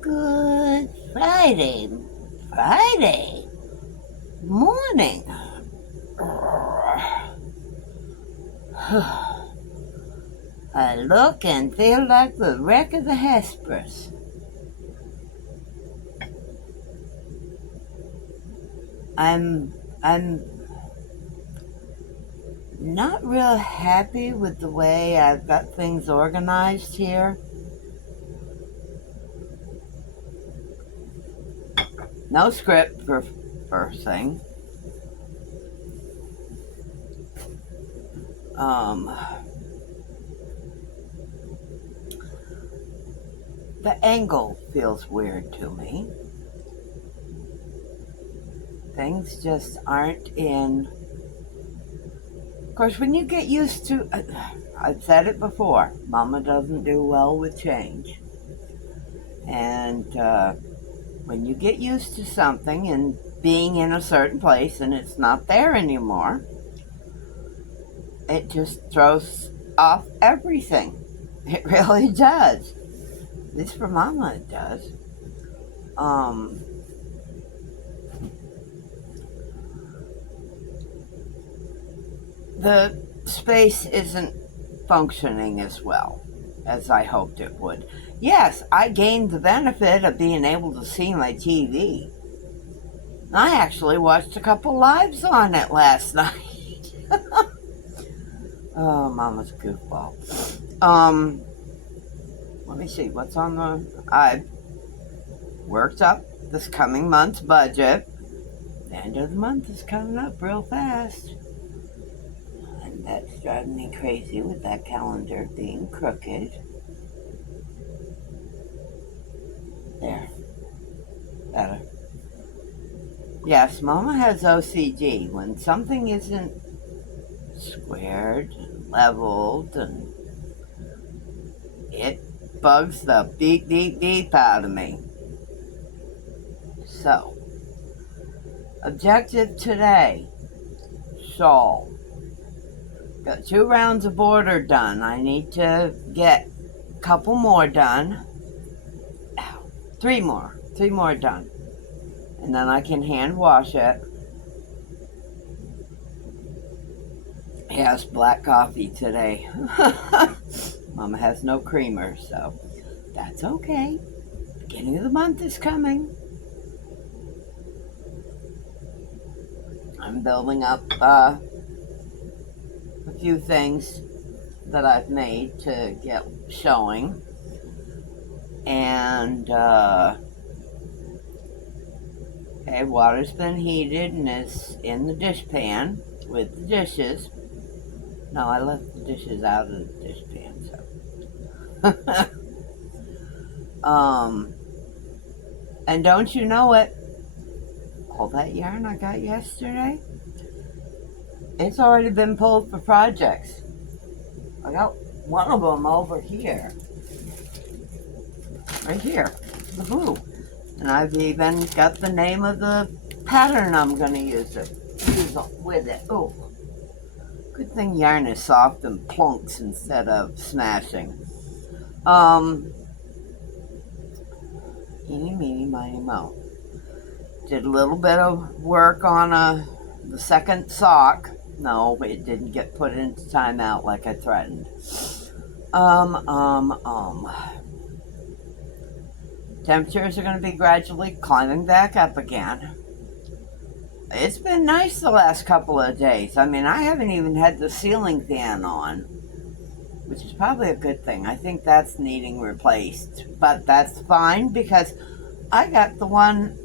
Good Friday morning. I look and feel like the wreck of the Hesperus. I'm not real happy with the way I've got things organized here. No script for first thing. The angle feels weird to me. Things just aren't in. Of course, when you get used to, I've said it before, Mama doesn't do well with change. And when you get used to something and being in a certain place and it's not there anymore, it just throws off everything. It really does. At least for Mama, it does. The space isn't functioning as well as I hoped it would. Yes, I gained the benefit of being able to see my TV. I actually watched a couple lives on it last night. Oh, Mama's a goofball. Let me see what's on the. I worked up this coming month's budget. The end of the month is coming up real fast. And that's driving me crazy with that calendar being crooked. There. Better. Yes, Mama has OCD. When something isn't squared, and leveled, and it bugs the beep, beep, beep out of me. So, objective today, shawl. Got 2 rounds of border done. I need to get a couple more done. 3 more done. And then I can hand wash it. Yes, black coffee today. Mama has no creamer, so that's okay. Beginning of the month is coming. I'm building up a few things that I've made to get showing. And okay, water's been heated and is in the dish pan with the dishes. No, I left the dishes out of the dish pan, so. And don't you know it? All that yarn I got yesterday, it's already been pulled for projects. I got one of them over here. Right here, the blue. And I've even got the name of the pattern I'm going to use with it. Oh, good thing yarn is soft and plunks instead of smashing. Eeny, meeny, miny, moe. Did a little bit of work on the second sock. No, it didn't get put into timeout like I threatened. Temperatures are going to be gradually climbing back up again. It's been nice the last couple of days. I mean, I haven't even had the ceiling fan on, which is probably a good thing. I think that's needing replaced, but that's fine because I got the one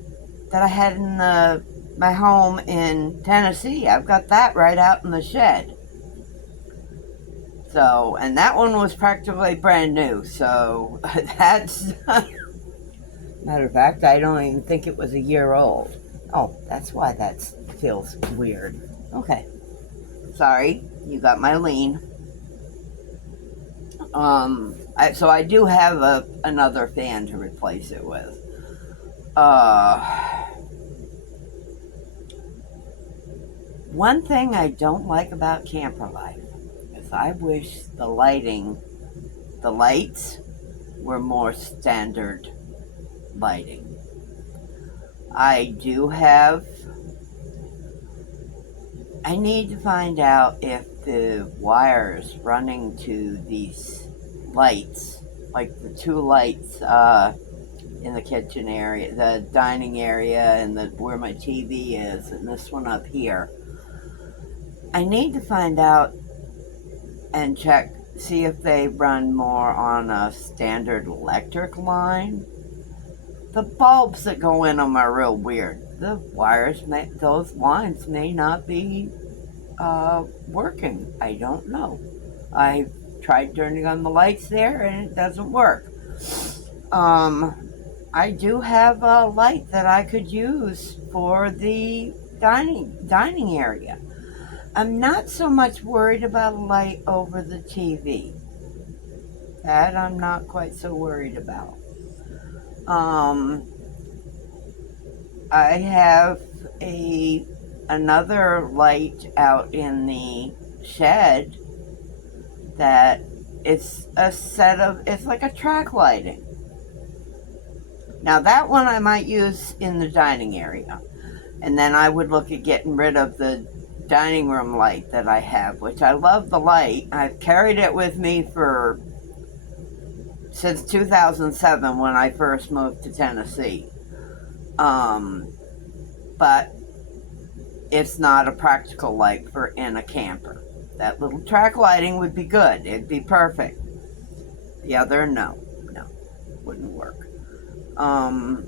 that I had in my home in Tennessee. I've got that right out in the shed. So, and that one was practically brand new. So that's, matter of fact, I don't even think it was a year old. Oh, that's why that feels weird. Okay. Sorry, you got my lean. So I do have another fan to replace it with. One thing I don't like about camper life is I wish the lights were more standard. lighting. I do have, I need to find out if the wires running to these lights, like the two lights in the kitchen area, the dining area, and where my TV is, and this one up here. I need to find out and check, see if they run more on a standard electric line. The bulbs that go in them are real weird. The wires, those lines may not be working. I don't know. I tried turning on the lights there and it doesn't work. I do have a light that I could use for the dining area. I'm not so much worried about a light over the TV. That I'm not quite so worried about. I have another light out in the shed that it's like a track lighting. Now that one I might use in the dining area. And then I would look at getting rid of the dining room light that I have, which I love the light. I've carried it with me since 2007 when I first moved to Tennessee. But it's not a practical light for in a camper. That little track lighting would be good. It'd be perfect. The other, no, wouldn't work. I'm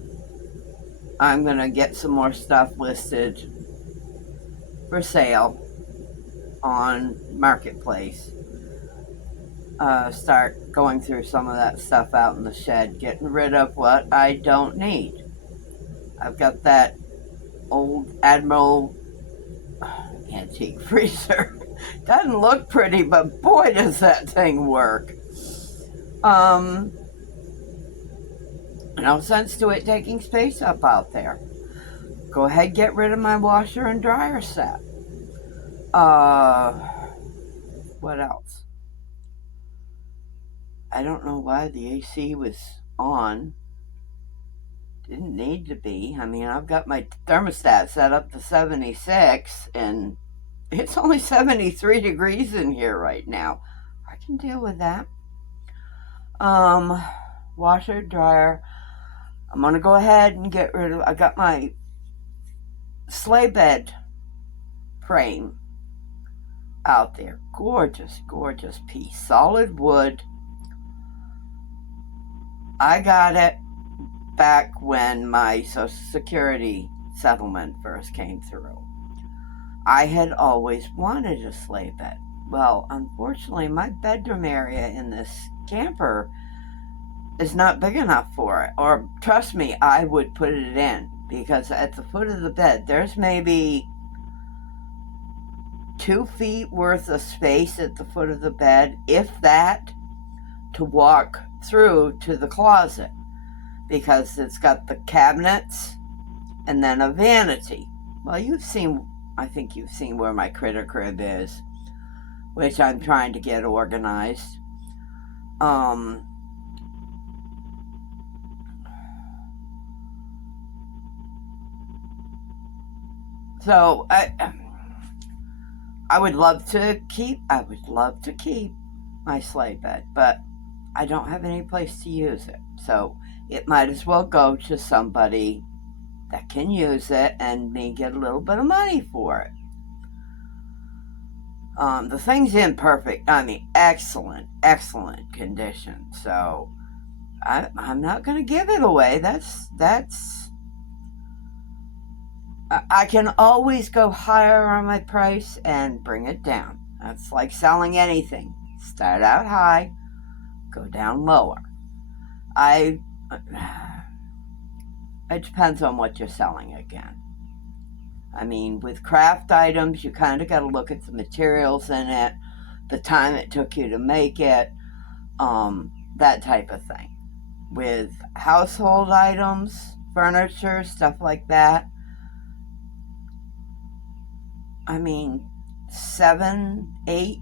gonna get some more stuff listed for sale on Marketplace. Start going through some of that stuff out in the shed, getting rid of what I don't need. I've got that old Admiral antique freezer. Doesn't look pretty, but boy does that thing work. No sense to it taking space up out there. Go ahead, get rid of my washer and dryer set. What else? I don't know why the AC was on. Didn't need to be. I mean, I've got my thermostat set up to 76 and it's only 73 degrees in here right now. I can deal with that. Washer, dryer. I'm gonna go ahead and get rid of, I got my sleigh bed frame out there. Gorgeous, gorgeous piece. Solid wood. I got it back when my Social Security settlement first came through. I had always wanted a sleigh bed. Well, unfortunately, my bedroom area in this camper is not big enough for it. Or, trust me, I would put it in. Because at the foot of the bed, there's maybe 2 feet worth of space at the foot of the bed, if that, to walk through to the closet. Because it's got the cabinets and then a vanity. Well, I think you've seen where my critter crib is, which I'm trying to get organized. So I would love to keep my sleigh bed, but I don't have any place to use it. So it might as well go to somebody that can use it and me get a little bit of money for it. The thing's in excellent condition. So I'm not going to give it away. I can always go higher on my price and bring it down. That's like selling anything. Start out high, go down lower. It depends on what you're selling again. I mean, with craft items, you kind of got to look at the materials in it, the time it took you to make it, that type of thing. With household items, furniture, stuff like that, I mean, 7, 8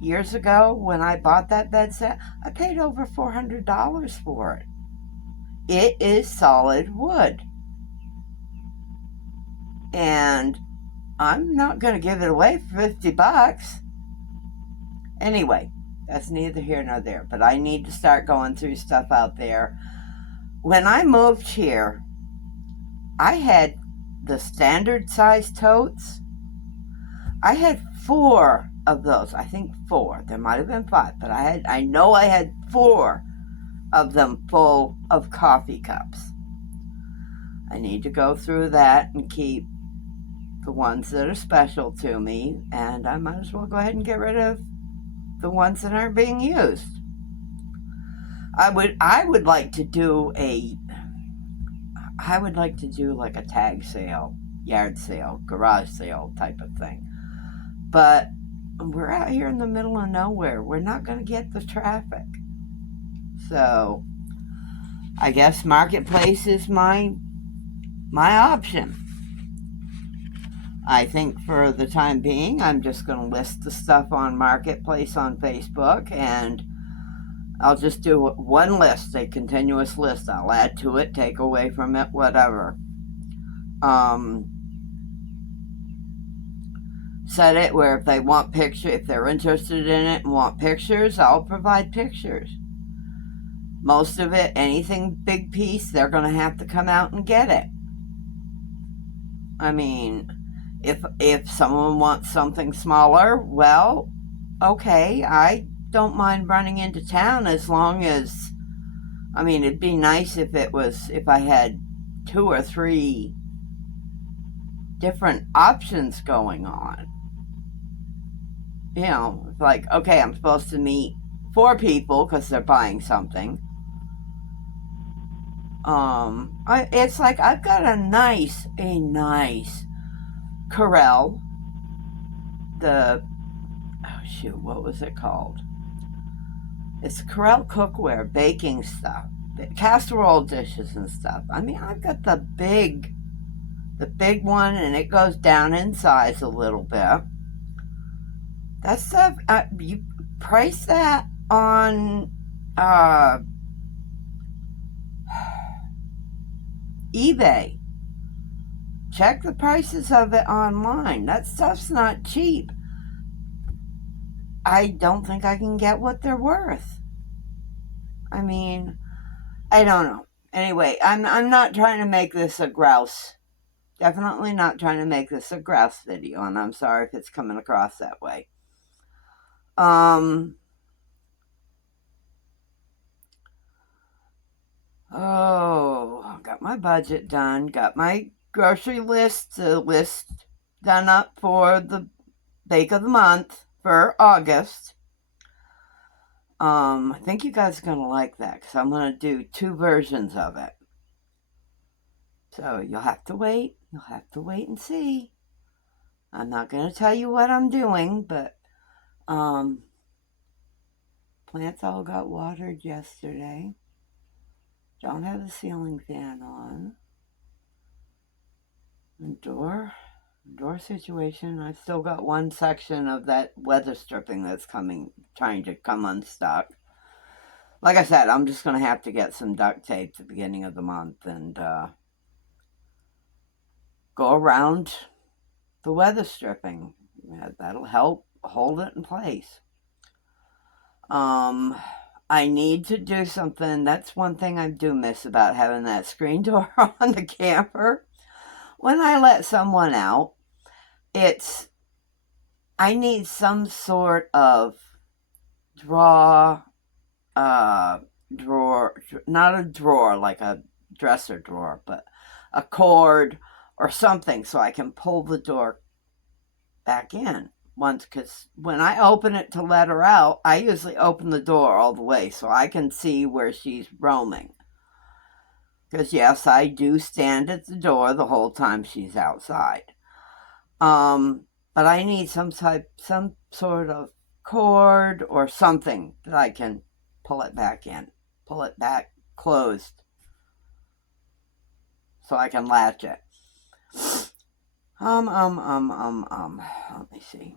years ago when I bought that bed set, I paid over $400 for it. it is solid wood. And I'm not going to give it away for $50. Anyway, that's neither here nor there. But I need to start going through stuff out there. When I moved here, I had the standard size totes. I had 4 of those. I think 4. There might have been 5, but I know I had 4 of them full of coffee cups. I need to go through that and keep the ones that are special to me, and I might as well go ahead and get rid of the ones that aren't being used. I would like to do like a tag sale, yard sale, garage sale type of thing. But we're out here in the middle of nowhere. We're not going to get the traffic. So I guess Marketplace is my option. I think for the time being, I'm just going to list the stuff on Marketplace on Facebook, and I'll just do one list, a continuous list. I'll add to it, take away from it, whatever. Set it where if they want if they're interested in it and want pictures, I'll provide pictures. Most of it, anything big piece, they're going to have to come out and get it. I mean, if someone wants something smaller, well, okay, I don't mind running into town as long as, I mean, it'd be nice if I had 2 or 3 different options going on. You know, like, okay, I'm supposed to meet 4 people because they're buying something. It's like I've got a nice Corel. What was it called? It's Corel cookware, baking stuff, casserole dishes and stuff. I mean, I've got the big one, and it goes down in size a little bit. That stuff, you price that on eBay. Check the prices of it online. That stuff's not cheap. I don't think I can get what they're worth. I mean, I don't know. Anyway, I'm not trying to make this a grouse. Definitely not trying to make this a grouse video, and I'm sorry if it's coming across that way. Got my budget done. Got my grocery list done up for the bake of the month for August. I think you guys are going to like that because I'm going to do 2 versions of it. So you'll have to wait. You'll have to wait and see. I'm not going to tell you what I'm doing, but plants all got watered yesterday. Don't have the ceiling fan on. The door situation, I've still got one section of that weather stripping that's trying to come unstuck. Like I said, I'm just going to have to get some duct tape at the beginning of the month and go around the weather stripping. Yeah, that'll help hold it in place. I need to do something. That's one thing I do miss about having that screen door on the camper. When I let someone out, I need some sort of drawer, not a drawer like a dresser drawer, but a cord or something so I can pull the door back in once, because when I open it to let her out, I usually open the door all the way so I can see where she's roaming. Because yes, I do stand at the door the whole time she's outside. But I need some sort of cord or something that I can pull it back closed, so I can latch it. Let me see.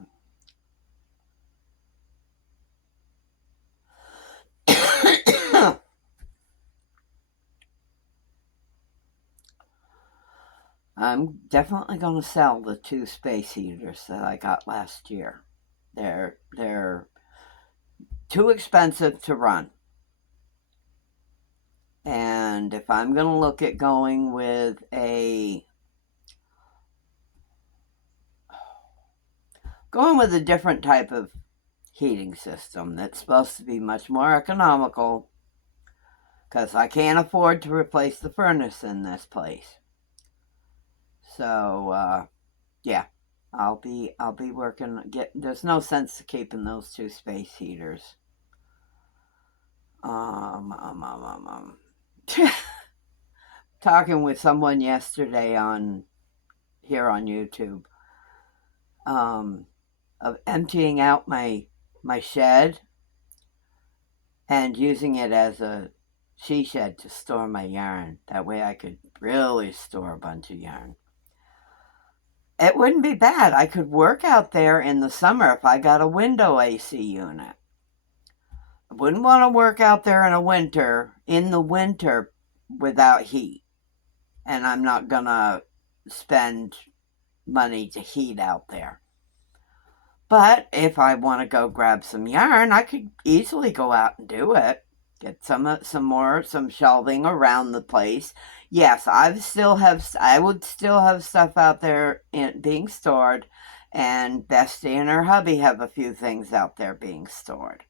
I'm definitely going to sell the 2 space heaters that I got last year. They're too expensive to run. And if I'm going to look at going with a different type of heating system that's supposed to be much more economical, because I can't afford to replace the furnace in this place. So yeah, I'll be working. There's no sense to keeping those 2 space heaters. Talking with someone yesterday here on YouTube, of emptying out my shed and using it as a she shed to store my yarn. That way I could really store a bunch of yarn. It wouldn't be bad. I could work out there in the summer if I got a window AC unit. I wouldn't want to work out there in the winter without heat. And I'm not going to spend money to heat out there. But if I want to go grab some yarn, I could easily go out and do it. Get some shelving around the place. Yes, I would still have stuff out there being stored, and Bestie and her hubby have a few things out there being stored.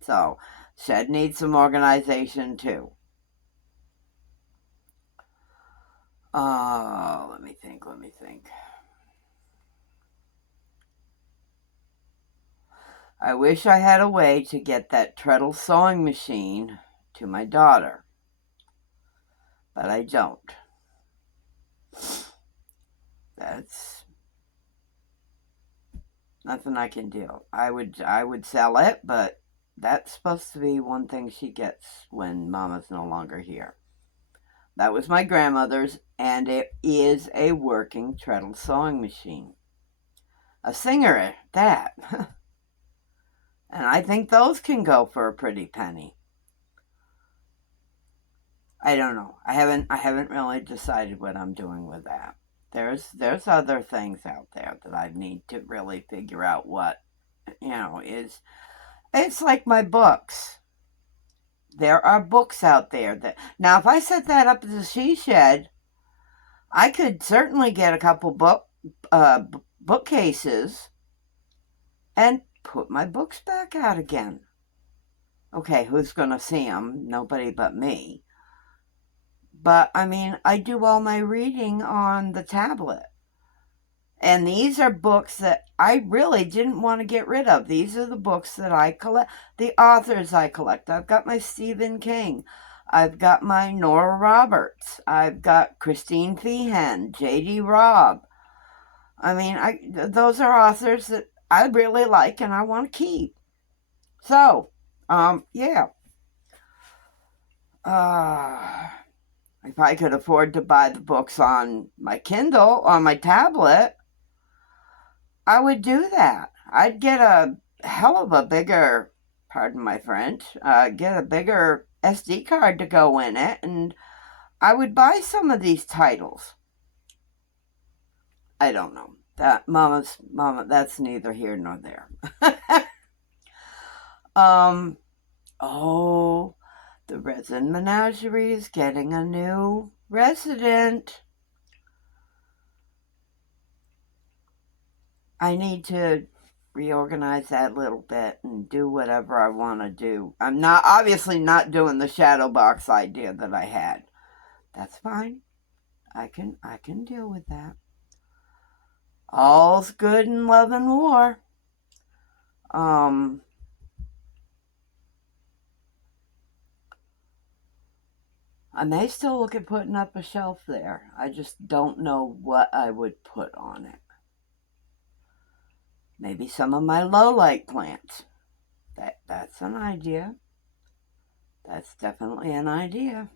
So, shed needs some organization too. Let me think. I wish I had a way to get that treadle sewing machine to my daughter, but I don't. That's nothing I can do. I would sell it, but that's supposed to be one thing she gets when Mama's no longer here. That was my grandmother's, and it is a working treadle sewing machine. A Singer at that. And I think those can go for a pretty penny. I don't know. I haven't really decided what I'm doing with that. There's other things out there that I need to really figure out what, is. It's like my books. There are books out there that, now if I set that up as a she shed, I could certainly get a couple bookcases and put my books back out again. Okay, who's going to see them? Nobody but me. But, I mean, I do all my reading on the tablet. And these are books that I really didn't want to get rid of. These are the books that I collect, the authors I collect. I've got my Stephen King. I've got my Nora Roberts. I've got Christine Feehan, J.D. Robb. I mean, those are authors that I really like and I want to keep. So, yeah. If I could afford to buy the books on my Kindle, on my tablet, I would do that. I'd get a hell of a bigger, pardon my French, get a bigger SD card to go in it, and I would buy some of these titles. I don't know. Mama, that's neither here nor there. Oh, the Resin Menagerie is getting a new resident. I need to reorganize that a little bit and do whatever I want to do. I'm obviously not doing the shadow box idea that I had. That's fine. I can deal with that. All's good in love and war. I may still look at putting up a shelf there. I just don't know what I would put on it. Maybe some of my low light plants. That's an idea. That's definitely an idea.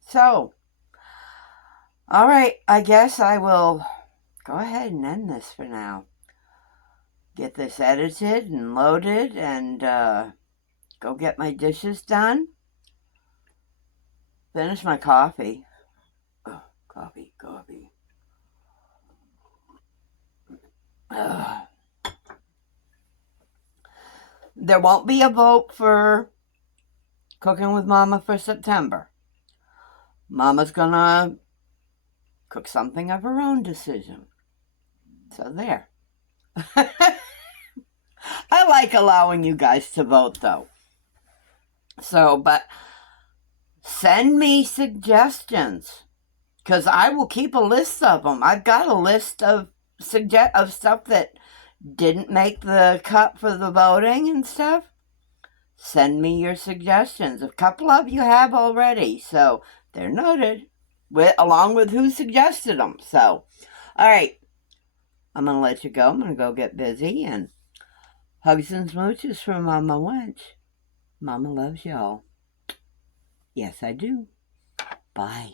So, all right, I guess I will go ahead and end this for now. Get this edited and loaded and go get my dishes done. Finish my coffee. Oh, coffee. Ugh. There won't be a vote for Cooking with Mama for September. Mama's gonna cook something of her own decision. So there. I like allowing you guys to vote, though. So, but send me suggestions, because I will keep a list of them. I've got a list of stuff that didn't make the cut for the voting and stuff. Send me your suggestions. A couple of you have already, so they're noted, along with who suggested them. So, all right, I'm going to let you go. I'm going to go get busy, and hugs and smooches from Mama Wench. Mama loves y'all. Yes, I do. Bye.